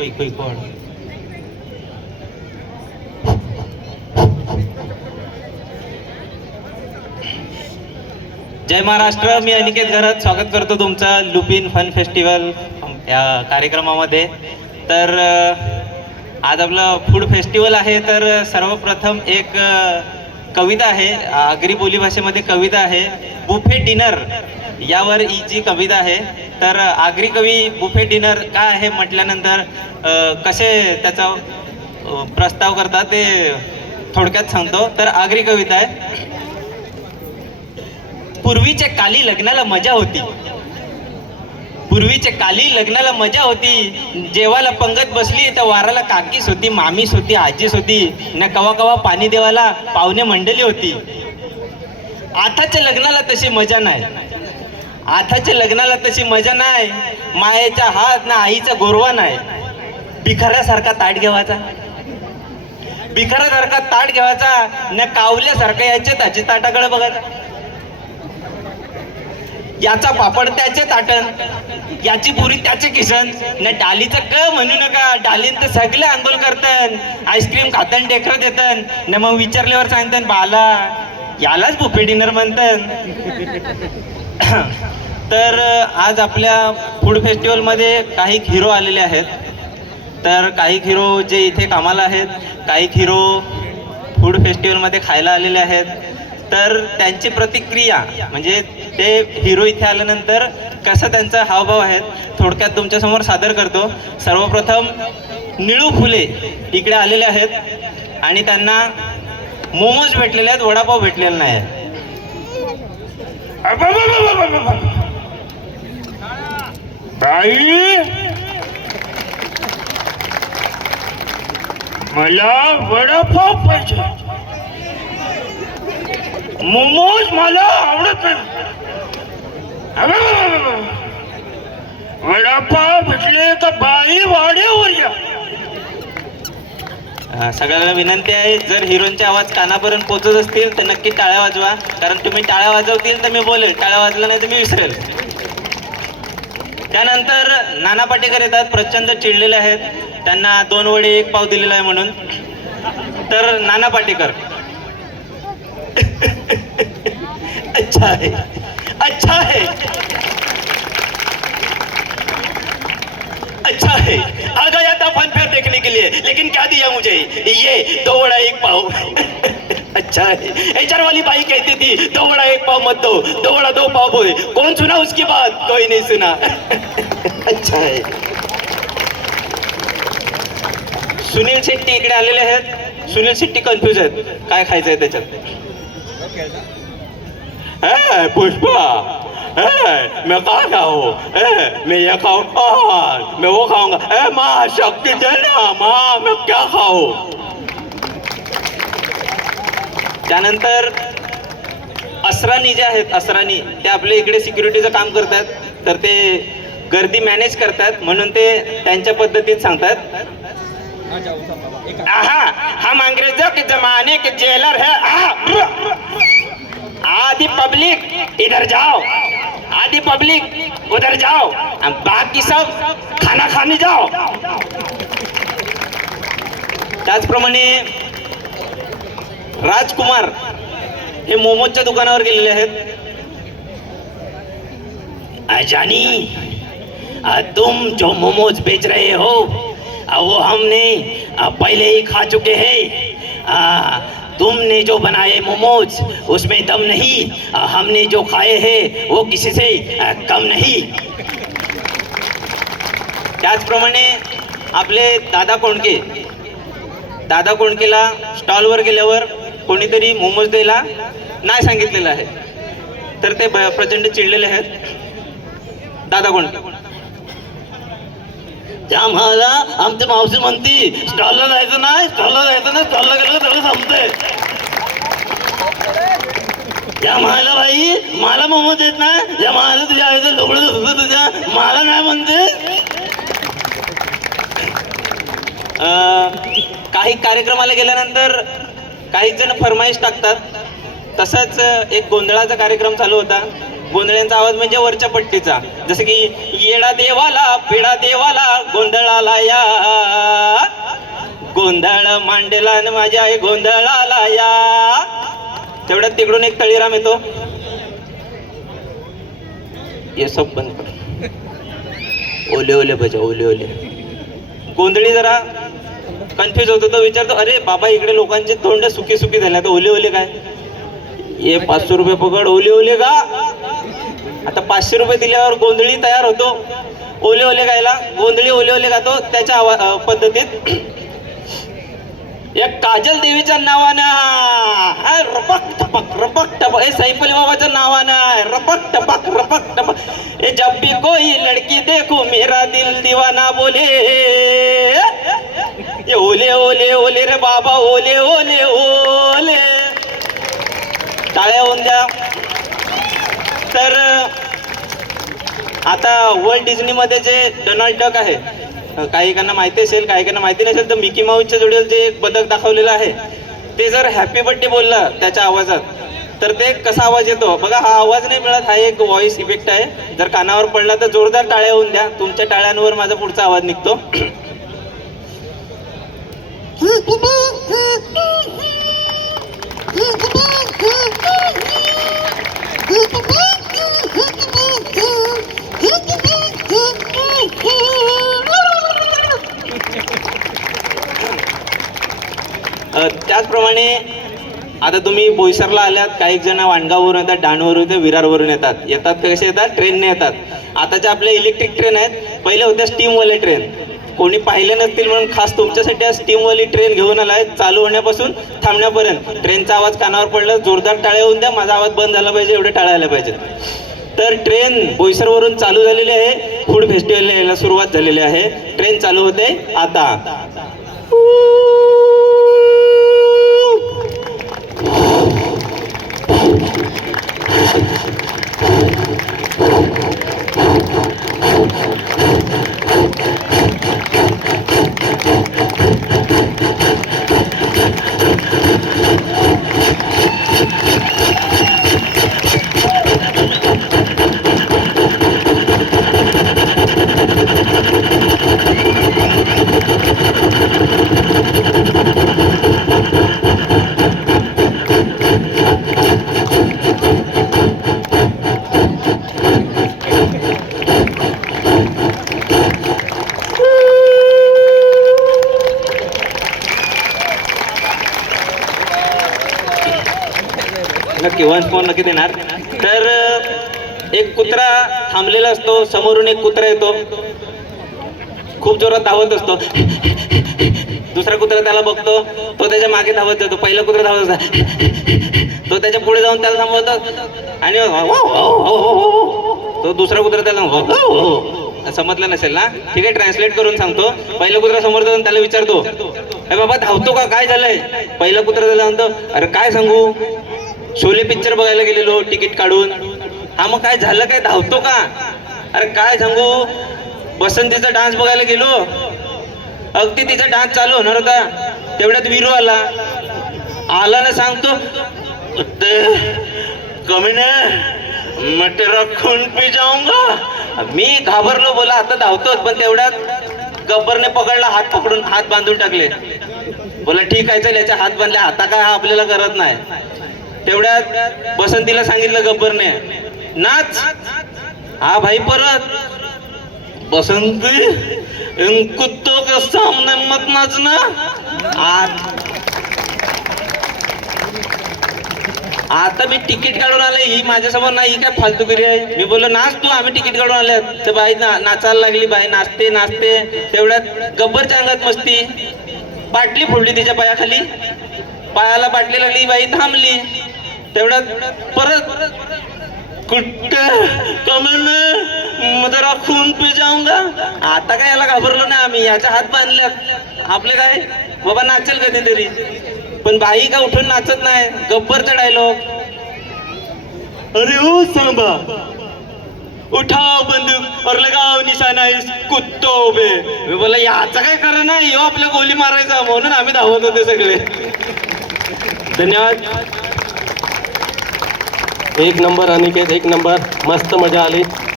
कोण. जय महाराष्ट्र. मी अनिकेत घरात स्वागत करतो तुमचं लुपिन फन फेस्टिवल या कार्यक्रमामध्ये. तर आज आपलं फूड फेस्टिवल आहे. तर सर्वप्रथम एक कविता आहे, आगरी बोलीभाषेमध्ये कविता आहे, बुफे डिनर यावर ही जी कविता आहे. तर आगरी कवी बुफे डिनर काय आहे म्हटल्यानंतर कसे त्याचा प्रस्ताव करतात ते थोडक्यात सांगतो. तर आगरी कविता आहे. पूर्वीच्या काली लग्नाला मजा होती, पूर्वीच्या काली लग्नाला मजा होती. जेवायला पंगत बसली तर वाराला काकीस होती, मामीस होती, आजीस होती, न कवा कवा पाणी देवाला पाहुणे मंडळी होती. आताच्या लग्नाला तशी मजा नाही, आताच्या लग्नाला तशी मजा नाही. मायेचा हात ना आईचा गोरवा नाही. भिखाऱ्यासारखा ताट घेवायचा, भिखाऱ्यासारखा ताट घेवायचा, न कावल्यासारखा याच्या त्याची ताटाकडे बघायचा. याचा पापड त्याचे ताटण, याची पुरी त्याचे किसन, न डालीचं क म्हणू नका, डालीन तर सगळे आंदोलन करतन. आईस्क्रीम खातन, डेकर देतन, न मग विचारल्यावर सांगतन बाला यालाच बुफे डिनर म्हणतन. तर आज आपल्या फूड फेस्टिवलमध्ये काही हिरो आलेले आहेत. तर काही हिरो जे इथे कामाला आहेत, काही हिरो फूड फेस्टिवलमध्ये खायला आलेले आहेत. तर त्यांची प्रतिक्रिया म्हणजे ते हिरो इथे आल्यानंतर कसं त्यांचा हावभाव आहेत थोडक्यात तुमच्यासमोर सादर करतो. सर्वप्रथम निळू फुले इकडे आलेले आहेत आणि त्यांना मोमोज भेटलेले आहेत, वडापाव भेटलेला नाही आहे. बाई मला वडापाव पाहिजे, मोमोज मला आवडत नाही. वडापाव भेटले तर बाई वाड्यावर या. सगळ्यांना विनंती आहे, जर हिरोंचे आवाज कानापर्यंत पोहोचत असतील तर नक्की टाळ्या वाजवा, कारण तुम्ही टाळ्या वाजवतील तर मी बोलेल, टाळ्या वाजला नाही तर मी विसरेल. त्यानंतर नाना पाटेकर येतात, प्रचंड चिडलेले आहेत, त्यांना 2 वडे 1 पाव दिलेला आहे म्हणून. तर नाना पाटेकर अच्छा है, अच्छा है, अच्छा है. आ गया था फन फेयर देखने के लिए, लेकिन क्या दिया मुझे, ये 2 वड़ा 1 पाव. अच्छा है. एचआर वाली बाई कहती थी 2 वड़ा 1 पाव मत दो, 2 वड़ा 2 पाव बोए. कौन सुना उसकी बात, कोई नहीं सुना. अच्छा है. सुनील शेट्टी इकडे आलेले आहेत. सुनील शेट्टी कन्फ्यूज आहेत काय खायचंय त्याच्यात. पुष्पा मैं कहा खाऊं, मैं ये खाऊं, मैं वो खाऊंगा. माँ शक्ति देना माँ, मैं क्या खाऊं. त्यानंतर असरानी जे आहेत, असरानी ते आपल्या इकडे सिक्युरिटीचं काम करतात. तर ते गर्दी मॅनेज करतात म्हणून ते त्यांच्या पद्धतीत सांगतात. हम अंग्रेजों के जमाने के जेलर है. आधी पब्लिक इधर जाओ, आधी पब्लिक उधर जाओ, बाकी सब खाना खाने जाओ. त्याचप्रमाणे राजकुमार हे मोमोजच्या दुकानावर गेलेले आहेत. जानी तुम जो मोमोज बेच रहे हो वो हमने पहले ही खा चुके हैं. तुमने जो बनाए मोमोज उसमें दम नहीं, हमने जो खाए हैं वो किसी से कम नहीं. त्याचप्रमाणे आपले दादा कोंडके, दादा कोंडकेला स्टॉलवर गेल्यावर कोणीतरी मोमोज द्यायला नाही सांगितलेलं आहे. तर ते प्रचंड चिडलेले आहेत. दादा कोंडके आम्हाला आमच्या मावशी म्हणती स्टॉलला जायचं नाही, स्टॉलला जायचं नाही, स्टॉलला गेलं सगळं संपतंय. या म्हणाला बाई मला मोमोज देत नाही, या म्हणाला तुझ्या आईचं लोकडं दुखतं तुझ्या, मला नाही म्हणते. काही कार्यक्रमाला गेल्यानंतर काही जण फरमाईश टाकतात. तसंच एक गोंधळाचा कार्यक्रम चालू होता. गोंधळ्यांचा आवाज म्हणजे वरच्या पट्टीचा, जसं की येडा देवाला पिडा देवाला गोंधळाला या. गोंधळ मांडेला आणि माझ्या आई गोंधळाला या. तेवढ्यात तिकडून एक तळीराम येतो. ये सब बंद कर. ओले ओले बजा ओले ओले. गोंधळी जरा कन्फ्युज होतो. तो विचारतो, अरे बाबा इकडे लोकांचे तोंड सुकी सुकी झाले, आता ओले ओले काय? ये 500 रुपये पकड. ओले ओले का? आता 500 रुपये दिल्यावर गोंधळी तयार होतो ओले ओले गायला. गोंधळी ओले ओले गातो त्याच्या पद्धतीत. एक काजल देवीच्या नावानं रपक टपक रपक टपक. हे सैफ अली बाबाच्या नावानं रपक टपक रपक टपक. हे जब भी कोई लड़की देखो मेरा दिल दीवाना बोले. ये ओले ओले ओले रे बाबा ओले ओले ओले. टाळ्या होऊन द्या. तर आता वर्ल्ड डिझनीमध्ये जे डोनाल्ड डक आहे, काहीकांना माहिती असेल काहीकांना माहिती नसेल, तर मिकी माऊसच्या जोडीला जे एक बदक दाखवलेलं आहे, ते जर हॅपी बर्थडे बोललं त्याच्या आवाजात तर ते कसा आवाज येतो बघा. हा आवाज नाही मिळत, हा एक व्हॉइस इफेक्ट आहे. जर कानावर पडला तर जोरदार टाळ्या होऊन द्या. तुमच्या टाळ्यांवर माझा पुढचा आवाज निघतो. त्याचप्रमाणे आता तुम्ही बोईसरला आल्यात, काही जण वाणगाववरून येतात, डाणवरून येतात, विरारवरून येतात कसे येतात? ट्रेनने येतात. आताच्या आपल्या इलेक्ट्रिक ट्रेन आहेत. पहिले होत्या स्टीमवाले ट्रेन. कोणी पाहिले नसतील म्हणून खास तुमच्यासाठी स्टीमवाली ट्रेन घेऊन आलाय. चालू होण्यापासून थांबण्यापर्यंत ट्रेनचा आवाज कानावर पडला जोरदार टाळ्या होऊन द्या. माझा आवाज बंद झाला पाहिजे एवढे टाळ्या आल्या पाहिजेत. तर ट्रेन बोईसरवरून चालू झालेली आहे. फूड फेस्टिवल यायला सुरुवात झालेली आहे. ट्रेन चालू होते आता. नक्की वन्स फोन नक्की देणार. तर एक कुत्रा थांबलेला असतो. समोरून एक कुत्रा येतो, खूप जोरात धावत असतो. दुसरा कुत्रा त्याला बघतो, तो त्याच्या मागे धावत जातो. पहिला कुत्रा धावत असतो, तो त्याच्या पुढे जाऊन त्याला थांबवतो आणि तो दुसरा कुत्रा त्याला समजलं नसेल ना, ठीक आहे ट्रान्सलेट करून सांगतो. पहिला कुत्रा समोर जाऊन त्याला विचारतो, अरे बाबा धावतो का, काय झालंय? पहिला कुत्रा त्याला म्हणतो, अरे काय सांगू, शोले पिक्चर बघायला गेलेलो तिकीट काढून. हा मग काय झालं, काय धावतो का? अरे काय सांगू, बसंतीचा डान्स बघायला गेलो, अगदी तिचा डान्स चालू होणार होता, तेवढ्यात विरू आला ना सांगतो, कमी नाही मैं तेरा खून पी जाऊंगा. मी घाबरलो, बोला आता धावतोच, पण तेवढ्यात गब्बरने पकडला, हात पकडून हात बांधून टाकले. बोला ठीक आहे चल, याच्या हात बांधले, आता काय हा आपल्याला करत नाही. तेवढ्यात बसंतीला सांगितलं गब्बरने, नाच. हा भाई परत, बसंती इन कुत्तों के सामने मत नाचना. आता मी तिकीट काढून आले, ही माझ्यासमोर नाही, ही काय फालतूगिरी आहे. मी बोललो नाच तू, आम्ही तिकीट काढून आले. तर बाई नाचायला लागली, बाई नाचते नाचते. तेवढ्यात गब्बरच्या अंगात मस्ती, बाटली फोडली तिच्या पायाखाली, पायाला बाटली लागली, बाई थांबली. तेवढ्यात परत जरा खून पी जाऊंगा. आता काय याला घाबरलो नाही आम्ही, याच्या हात बांधल्यात, आपले काय बाबा नाचेल कधीतरी. पण बाई का उठून नाचत नाही. गब्बरचा डायलॉग, अरे ओ सांबा उठाव बंदूक और लगाव निशाना इस कुत्तो बे. मी बोला याचा काय कारण नाही, यो आपल्या गोली मारायचा, म्हणून आम्ही धावत होते सगळे. धन्यवाद. एक नंबर अनिकेत, एक नंबर, मस्त मजा आली.